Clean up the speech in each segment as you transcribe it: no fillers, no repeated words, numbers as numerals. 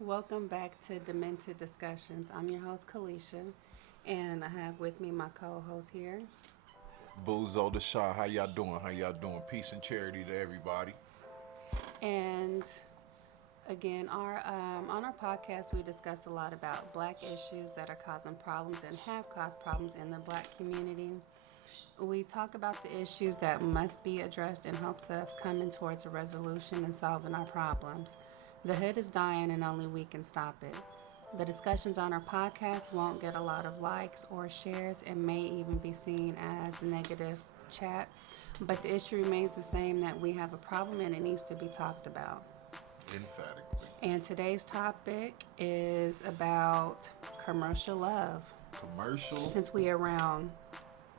Welcome back to Demented Discussions. I'm your host, Kalisha, and I have with me my co host here. Bozo the Shah, how y'all doing? How y'all doing? Peace and charity to everybody. And again, on our podcast, we discuss a lot about Black issues that are causing problems and have caused problems in the Black community. We talk about the issues that must be addressed in hopes of coming towards a resolution and solving our problems. The hood is dying and only we can stop it. The discussions on our podcast won't get a lot of likes or shares and may even be seen as negative chat, but the issue remains the same that we have a problem and it needs to be talked about. Emphatically. And today's topic is about commercial love. Commercial? Since we are around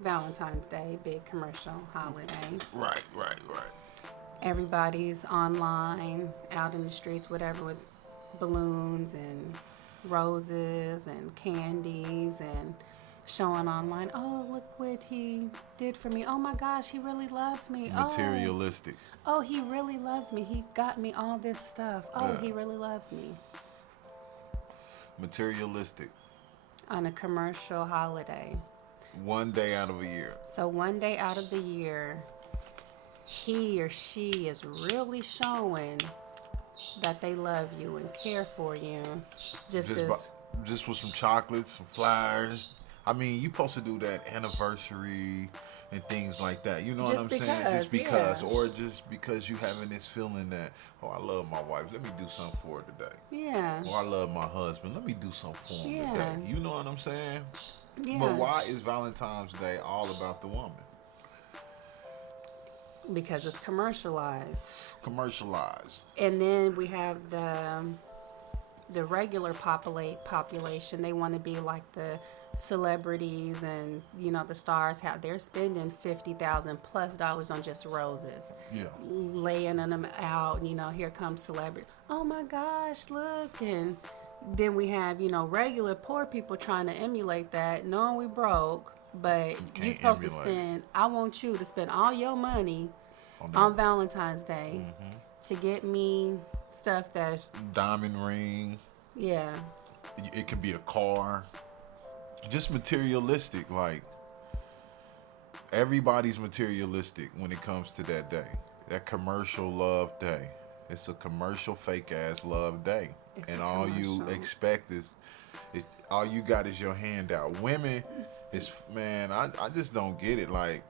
Valentine's Day, big commercial holiday. Right. Everybody's online, out in the streets, whatever, with balloons and roses and candies and showing online, oh, look what he did for me. Oh my gosh, he really loves me. Materialistic. Oh, he really loves me. He got me all this stuff. Oh, Yeah. he really loves me. Materialistic. On a commercial holiday. One day out of a year. So one day out of the year, he or she is really showing that they love you and care for you. Just Just, as just with some chocolates, some flowers. I mean, you supposed to do that anniversary and things like that. You know what Just I'm saying? because, Just because. yeah. Or just because you having this feeling that, oh, I love my wife. Let me do something for her today. yeah, Or I love my husband. Let me do something for him Yeah. today. You know what I'm saying? yeah. But why is Valentine's Day all about the woman? Because it's commercialized. Commercialized. And then we have the regular population. They want to be like the celebrities and the stars. How they're spending $50,000+ on just roses, Yeah. laying them out. Here comes celebrity. Oh my gosh, look. And then we have regular poor people trying to emulate that, knowing we broke. But can't you're supposed to emulate it. spend. I want you to spend all your money On on that Valentine's Day to get me stuff that's diamond ring. yeah. It can be a car. Just materialistic. Like, everybody's materialistic when it comes to that day. That commercial love day. It's a commercial fake ass love day. It's And a all you commercial. expect is, all you got is your handout. Women is, man, I just don't get it. Like,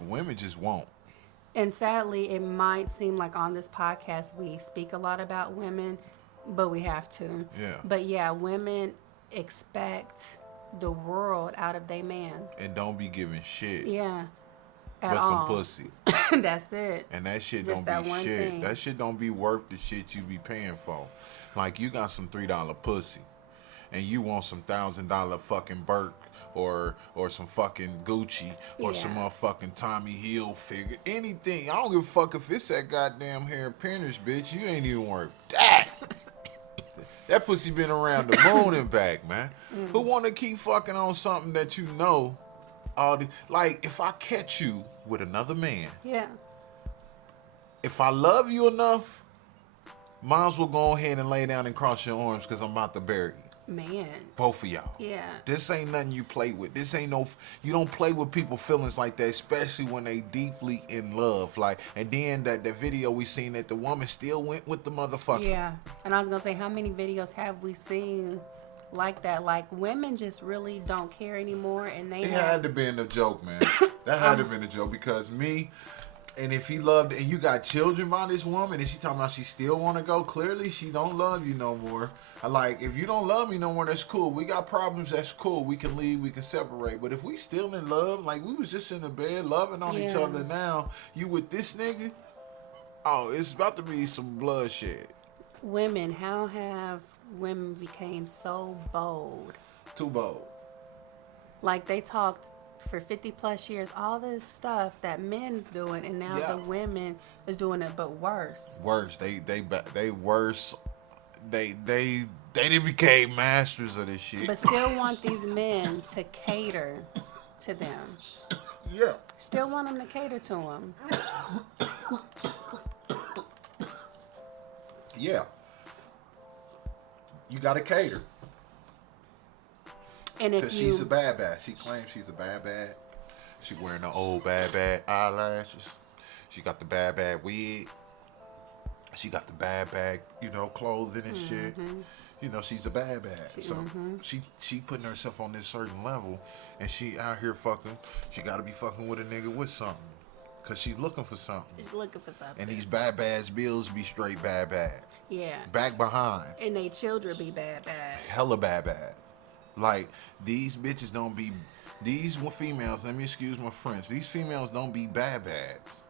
women just won't. And sadly, it might seem like on this podcast we speak a lot about women, but we have to. Yeah. But yeah, women expect the world out of their man. And don't be giving shit. Yeah. At But all. some pussy. That's it. And that shit Just don't that be one shit. thing. That shit don't be worth the shit you be paying for. Like, you got some $3 pussy, and you want some $1,000 fucking Burke or some fucking Gucci or some Yeah. motherfucking Tommy Hilfiger, anything. I don't give a fuck if it's that goddamn hair Pinners, bitch. You ain't even worth that. That pussy been around the moon and back, man. Who want to keep fucking on something that you know? Like, if I catch you with another man, Yeah. if I love you enough, might as well go ahead and lay down and cross your arms because I'm about to bury you. Man. Both of y'all. Yeah. This ain't nothing you play with. This ain't no, you don't play with people's feelings like that, especially when they deeply in love. Like, and then that video we seen that the woman still went with the motherfucker. Yeah. And I was gonna say, how many videos have we seen like that? Like, women just really don't care anymore, and they It have had to been a joke, man. That had to been a joke because me, and if he loved, and you got children by this woman, and she talking about she still want to go, clearly she don't love you no more. I like, if you don't love me no more, that's cool. We got problems, that's cool. We can leave, we can separate. But if we still in love, like we was just in the bed loving on each Yeah. other now, you with this nigga, oh, it's about to be some bloodshed. women. How have women became so bold? Too bold. Like, they talked for 50+ years all this stuff that men's doing, and now Yeah. the women is doing it, but worse. Worse, they worse. They done became masters of this shit. But still want these men to cater to them. Yeah. Still want them to cater to them. Yeah. you gotta cater. And if Because you, she's a bad. She claims she's a bad. She wearing the old bad eyelashes. She got the bad wig. She got the bad, clothing and shit. She's a bad. So she putting herself on this certain level, and she out here fucking. She got to be fucking with a nigga with something, cause she's looking for something. she's looking for something. And these bad bills be straight bad. Yeah. Back behind. And they children be bad. Hella bad. Like, these bitches don't be, these females, let me excuse my French, these females don't be bads.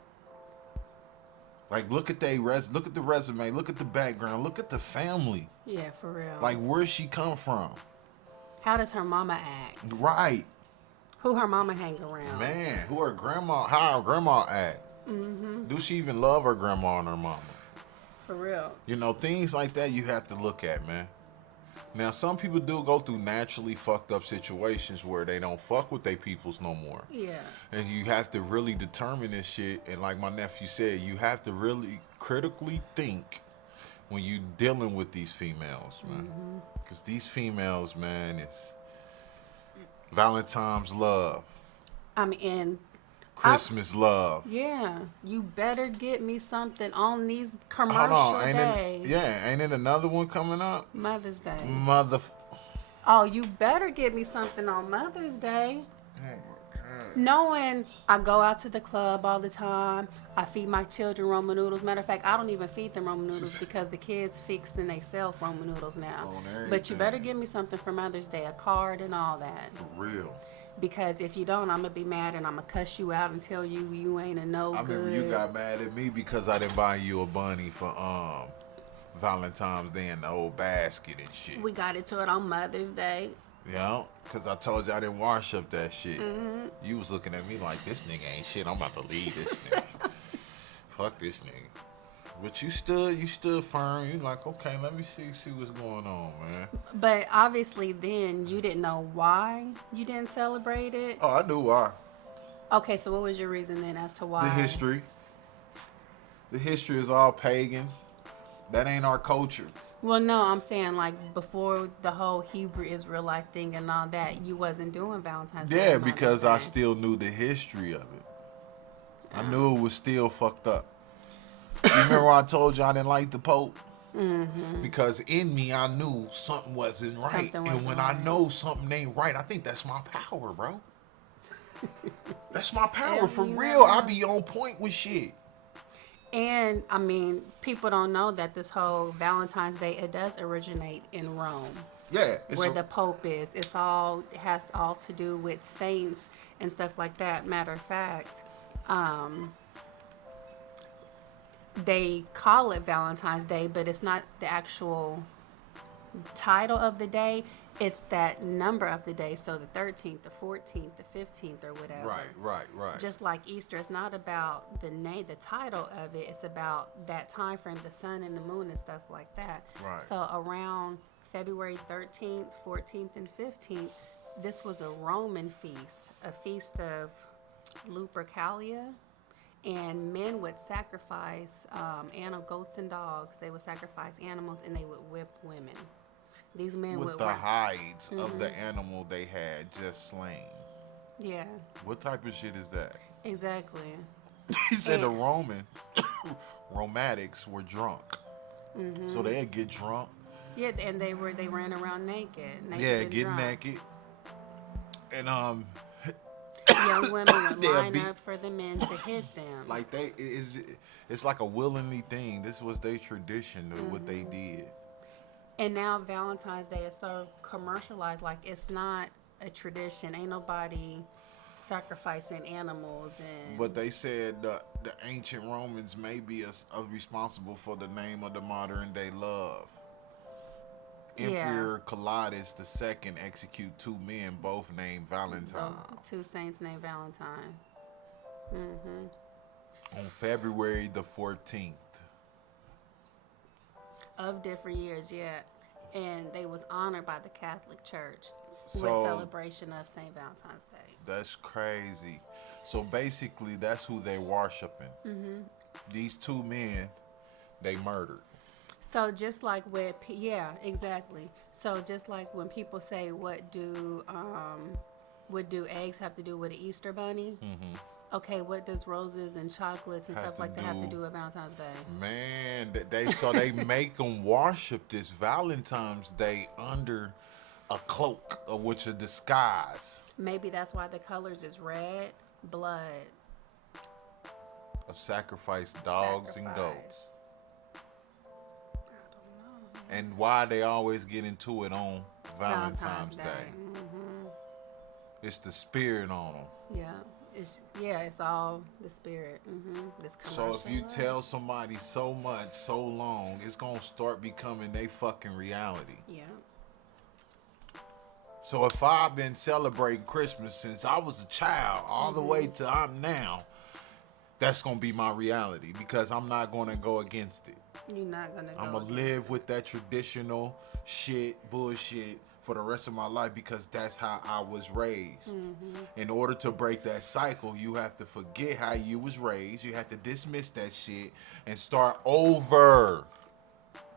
Like, look at the resume, look at the background, look at the family. Yeah, for real. Like, where's she come from? How does her mama act? Right. Who her mama hang around? Man, how her grandma act? Do she even love her grandma and her mama? For real. Things like that you have to look at, man. Now, some people do go through naturally fucked up situations where they don't fuck with their peoples no more. Yeah. And you have to really determine this shit. And like my nephew said, you have to really critically think when you dealing with these females, man. Because these females, man, it's Valentine's love. Christmas love. Yeah. You better get me something on these Hold commercial on. days. Ain't it another one coming up? Mother's Day. Oh, you better get me something on Mother's Day. my God. Knowing I go out to the club all the time, I feed my children ramen noodles. Matter of fact, I don't even feed them ramen noodles because the kids fixing themselves ramen noodles now. But you better give me something for Mother's Day, a card and all that. For real. Because if you don't, I'm going to be mad and I'm going to cuss you out and tell you ain't a no good. I remember you got mad at me because I didn't buy you a bunny for Valentine's Day in the old basket and shit. We got into it on Mother's Day. Because I told you I didn't wash up that shit. You was looking at me like, this nigga ain't shit. I'm about to leave this nigga. Fuck this nigga. But you stood firm. You like, okay, let me see what's going on, man. But obviously then you didn't know why you didn't celebrate it. Oh, I knew why. Okay, so what was your reason then as to why? The history. The history is all pagan. That ain't our culture. Well, no, I'm saying like before the whole Hebrew Israelite thing and all that, you wasn't doing Valentine's Day. Yeah, because I still knew the history of it. I knew it was still fucked up. You remember when I told you I didn't like the Pope? Because in me, I knew something wasn't right. And when I know something ain't right, I think that's my power, bro. That's my power, for real. I be on point with shit. And, people don't know that this whole Valentine's Day, it does originate in Rome. Yeah. Where the Pope is. It has all to do with saints and stuff like that. Matter of fact, they call it Valentine's Day, but it's not the actual title of the day. It's that number of the day. So the 13th, the 14th, the 15th, or whatever. Right. Just like Easter, it's not about the name, the title of it. It's about that time frame, the sun and the moon and stuff like that. Right. So around February 13th, 14th, and 15th, this was a Roman feast, a feast of Lupercalia. And men would sacrifice goats and dogs. They would sacrifice animals and they would whip women. These men with would the hides of the animal they had just slain. Yeah. What type of shit is that? Exactly. He said the Romatics were drunk. So they'd get drunk. Yeah, and they ran around naked yeah, getting naked. And young women would line up for the men to hit them. Like it's like a willingly thing. This was their tradition of what they did. And now Valentine's Day is so commercialized, like it's not a tradition. Ain't nobody sacrificing animals and. But they said the ancient Romans may be responsible for the name of the modern day love. Emperor Calidus II execute two men, both named Valentine. Two saints named Valentine. On February the 14th. Of different years, yeah. And they was honored by the Catholic Church with So, celebration of St. Valentine's Day. That's crazy. So basically, that's who they worshiping. These two men, they murdered. So just like with yeah, exactly. So just like when people say, what do eggs have to do with an Easter bunny? Mm-hmm. Okay, what does roses and chocolates and Has stuff to like that have to do- do with Valentine's Day? Man, they make them worship this Valentine's Day under a cloak, of which a disguise Maybe that's why the colors is red, blood, of sacrificed dogs and sacrifice. goats. I don't know. And why they always get into it on Valentine's Day. Mm-hmm. It's the spirit on them. Yeah, it's all the spirit. Mm-hmm. This So if you commercial tell somebody so much, so long, it's gonna start becoming they fucking reality. yeah, So if I've been celebrating Christmas since I was a child, all the way to I'm now, that's gonna be my reality because I'm not gonna go against it. you're not gonna. I'm go gonna against live with that traditional shit, bullshit for the rest of my life because that's how I was raised. In order to break that cycle, you have to forget how you was raised. You have to dismiss that shit and start over.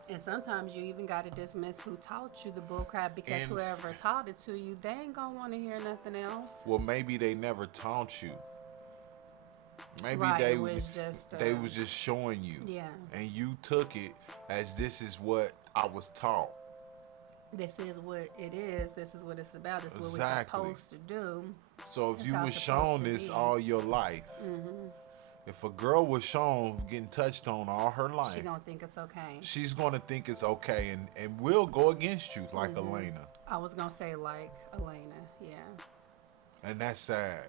And sometimes you even got to dismiss who taught you the bullcrap because And- whoever taught it to you, they ain't gonna want to hear nothing else. Well, maybe they never taught you. Maybe Right, they it was just, they was just showing you. Yeah. And you took it as this is what I was taught. This is what it is. This is what it's about. This is what Exactly. we're supposed to do. So if That's you how was it's supposed shown to this be. all your life, if a girl was shown getting touched on all her life, She gonna think it's okay. she's gonna think it's okay and will go against you like Elena. I was gonna say like Elena, yeah, And that's sad.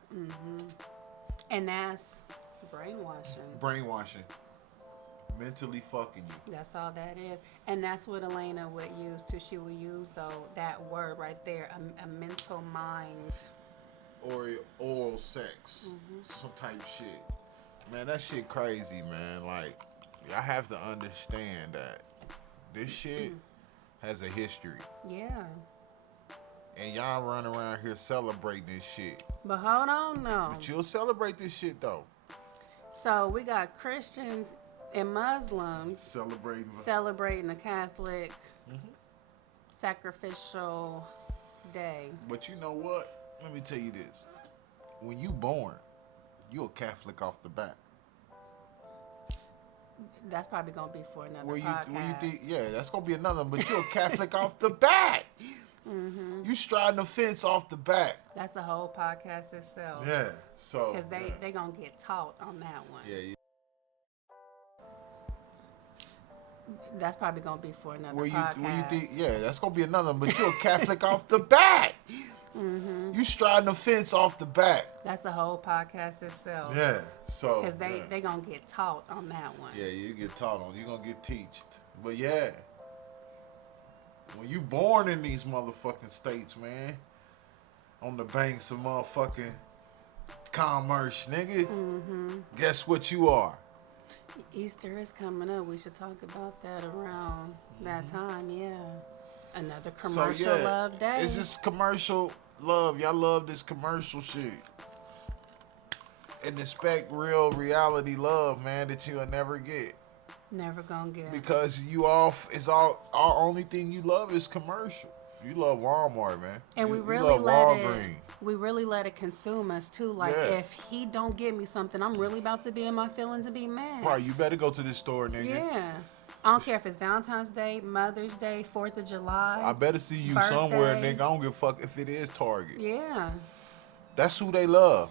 and that's brainwashing. Brainwashing. Mentally fucking you. That's all that is, and that's what Elena would use too. She would use that word right there, a mental mind. Or oral sex. Some type shit. Man, that shit crazy, man. Like, I have to understand that this shit has a history. Yeah, And y'all run around here celebrating this shit. but hold on, no. But you'll celebrate this shit though. So we got Christians and Muslims Celebrating. the Catholic sacrificial day. But you know what? Let me tell you this. When you born, you a Catholic off the bat. That's probably gonna be for another Where you podcast. think, yeah, that's gonna be another one, but you're a Catholic off the bat. You striding the fence off the bat. That's a whole podcast itself. Yeah. So Because they gonna get taught on that one. yeah. That's probably gonna be for another Where you podcast. think, yeah, that's gonna be another one, but you're a Catholic off the bat. You striding the fence off the bat. That's a whole podcast itself. Yeah. So Because they gonna get taught on that one. yeah, you get taught on. You're gonna get teached. But yeah. When you born in these motherfucking states, man, on the banks of motherfucking commerce, nigga, guess what you are? Easter is coming up. We should talk about that around that time. Yeah. Another commercial love day. It's just commercial love. Y'all love this commercial shit. And expect real reality love, man, that you'll never get. Never gonna get. Because only thing you love is commercial. You love Walmart, man. And you, we you really love let it consume us too. Like Yeah. if he don't give me something, I'm really about to be in my feelings and be mad. Right, you better go to this store, nigga. Yeah. I don't care if it's Valentine's Day, Mother's Day, 4th of July. I better see you Birthday. somewhere, nigga. I don't give a fuck if it is Target. Yeah. That's who they love.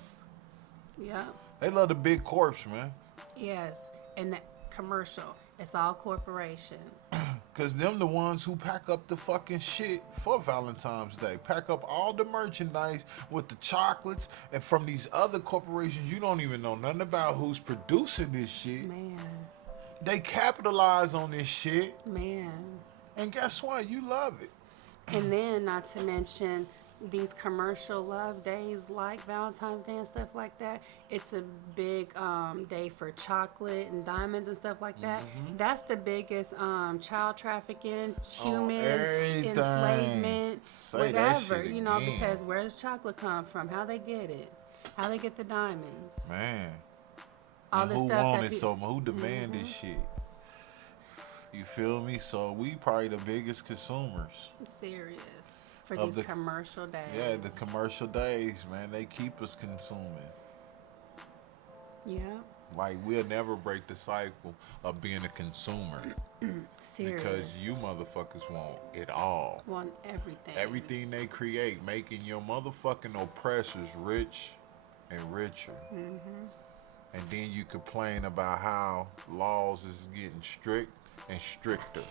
Yeah. They love the big corpse, man. Yes. And that commercial. It's all corporation. Cause them the ones who pack up the fucking shit for Valentine's Day. Pack up all the merchandise with the chocolates and from these other corporations you don't even know nothing about who's producing this shit. Man. They capitalize on this shit. Man. And guess what? You love it. And then not to mention these commercial love days like Valentine's Day and stuff like that. It's a big day for chocolate and diamonds and stuff like that. That's the biggest child trafficking, human everything. enslavement, Say that whatever. shit You know, again. because where does chocolate come from? How they get it? How they get the diamonds? Man. All And the who stuff want that it so much? Who demand this shit? You feel me? So we probably the biggest consumers. Serious. For Of these commercial days. Yeah, the commercial days, man, they keep us consuming. Yeah. Like, we'll never break the cycle of being a consumer. Serious. Because you motherfuckers want it all. Want everything. Everything they create, making your motherfucking oppressors rich and richer. Mm-hmm. And then you complain about how laws is getting strict and stricter.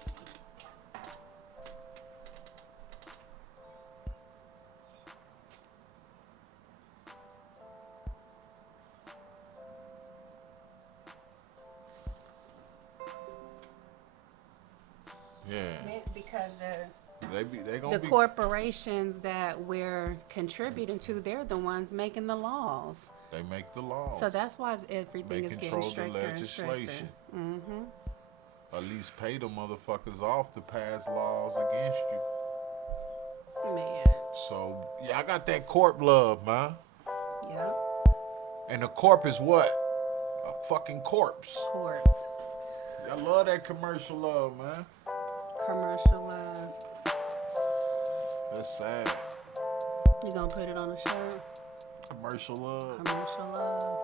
Yeah. Because They gonna the be corporations that we're contributing to, they're the ones making the laws. They make the laws. So that's why everything They is getting control the stricter and stricter. legislation. Mm-hmm. At least pay the motherfuckers off to pass laws against you. Man. So yeah, I got that corp love, man. Yep. And the corp is what? A fucking corpse. Corpse. I love that commercial love, man. Commercial love. That's sad. You gonna put it on a shirt? Commercial love. Commercial love.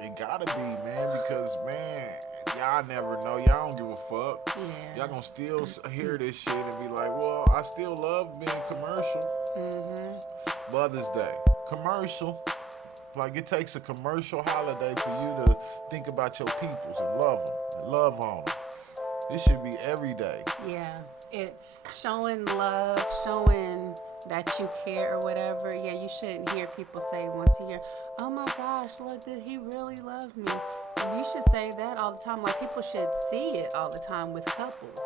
It gotta be, man, because, man, y'all never know. Y'all don't give a fuck. Yeah. Y'all gonna still hear this shit and be like, well, I still love being commercial. Mm-hmm. Mother's Day. Commercial. Like, it takes a commercial holiday for you to think about your peoples and love them and love on them. This should be every day. Yeah. It showing love, showing that you care or whatever. Yeah, you shouldn't hear people say once a year, oh my gosh, look, he really loves me. You should say that all the time. Like, people should see it all the time with couples.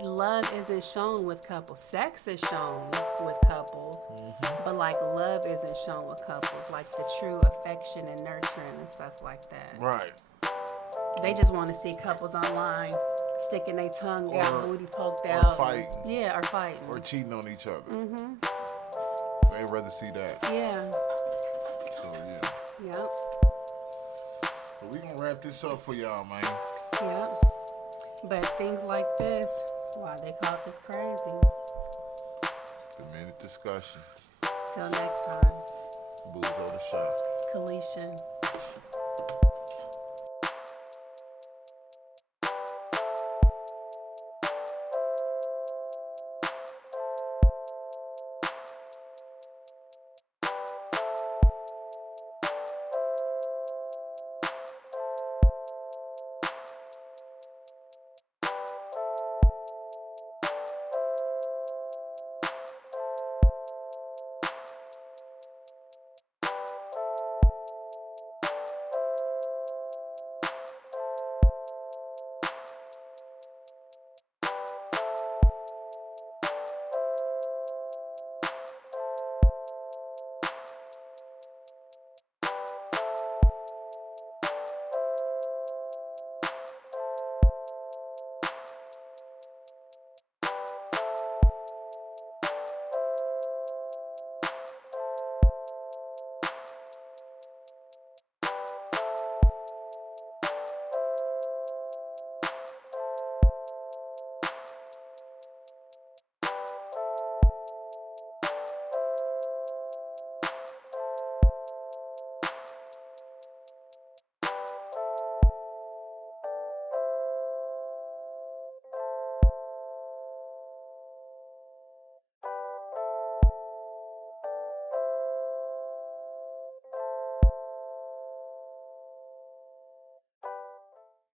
Love isn't shown with couples. Sex is shown with couples. Mm-hmm. But like, love isn't shown with couples. Like the true affection and nurturing and stuff like that. Right. They just want to see couples online sticking their tongue out, booty poked or out. fighting. Yeah, or fighting. Or cheating on each other. Mm-hmm. They'd rather see that. Yeah. So, yeah. Yep. So, we gonna wrap this up for y'all, man. Yep. But things like this, that's why they call this crazy. Demented Discussions. Till next time. Booze on the shot. Kalisha.